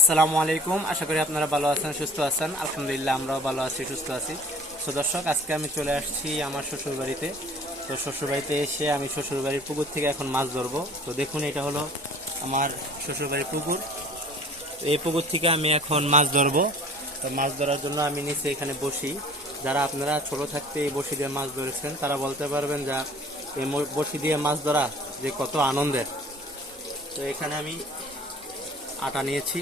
আসসালামু আলাইকুম। আশা করি আপনারা ভালো আছেন, সুস্থ আছেন। আলহামদুলিল্লাহ আমরাও ভালো আছি, সুস্থ আছি। তো দর্শক, আজকে আমি চলে আসছি আমার শ্বশুরবাড়িতে। তো শ্বশুরবাড়িতে এসে আমি শ্বশুরবাড়ির পুকুর থেকে এখন মাছ ধরবো। তো দেখুন, এটা হলো আমার শ্বশুরবাড়ির পুকুর। তো এই পুকুর থেকে আমি এখন মাছ ধরবো। তো মাছ ধরার জন্য আমি নিচে এখানে বসি। যারা আপনারা ছোট থাকতে এই বসি দিয়ে মাছ ধরেছেন তারা বলতে পারবেন যে এই বসি দিয়ে মাছ ধরা যে কত আনন্দের। তো এখানে আমি আটা নিয়েছি।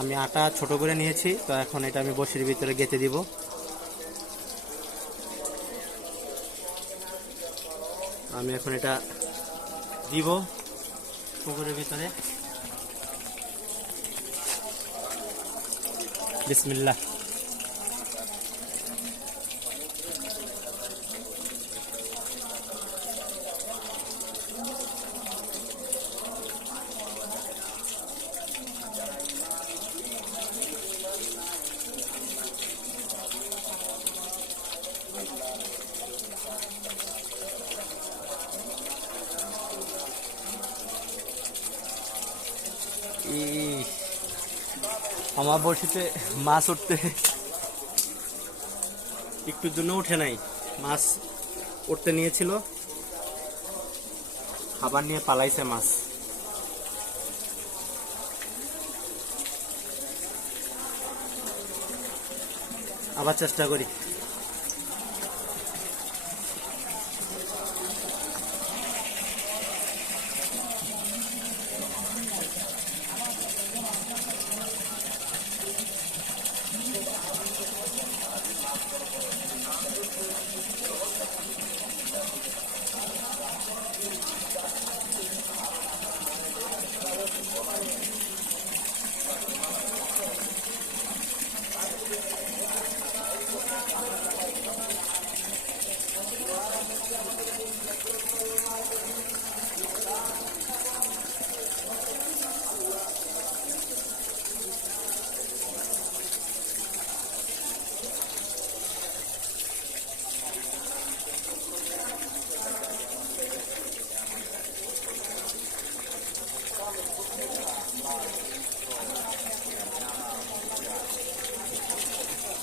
আমি আটা ছোট করে নিয়েছি। তো এখন এটা আমি বসির ভিতরে গেঁথে দিব। আমি এখন এটা দিব পুকুরের ভিতরে। বিসমিল্লাহ। আমার বড়শিতে মাছ উঠতে একটুর জন্য উঠে নাই। মাছ উঠতে নিয়েছিল, খাবার নিয়ে পালাইছে মাছ। আবার চেষ্টা করি।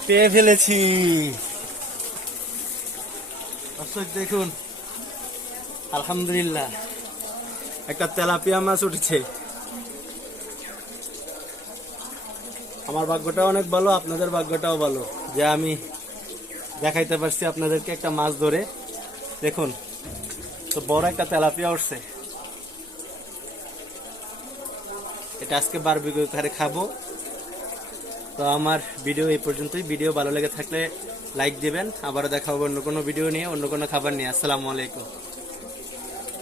পেয়ে ফেলেছি। দর্শক দেখুন, আলহামদুলিল্লাহ একটা তেলাপিয়া মাছ উঠেছে। আমার ভাগ্যটাও অনেক ভালো, আপনাদের ভাগ্যটাও ভালো যে আমি দেখাইতে পারছি আপনাদেরকে একটা মাছ ধরে। দেখুন, তো বড় একটা তেলাপিয়া উঠছে। এটা আজকে বারবিকিউ করে খাবো। তো আমার ভিডিও এই পর্যন্তই। ভিডিও ভালো লেগে থাকলে লাইক দিবেন। আবারও দেখা হবে অন্য কোনো ভিডিও নিয়ে, অন্য কোনো খাবার নিয়ে। আসসালামু আলাইকুম।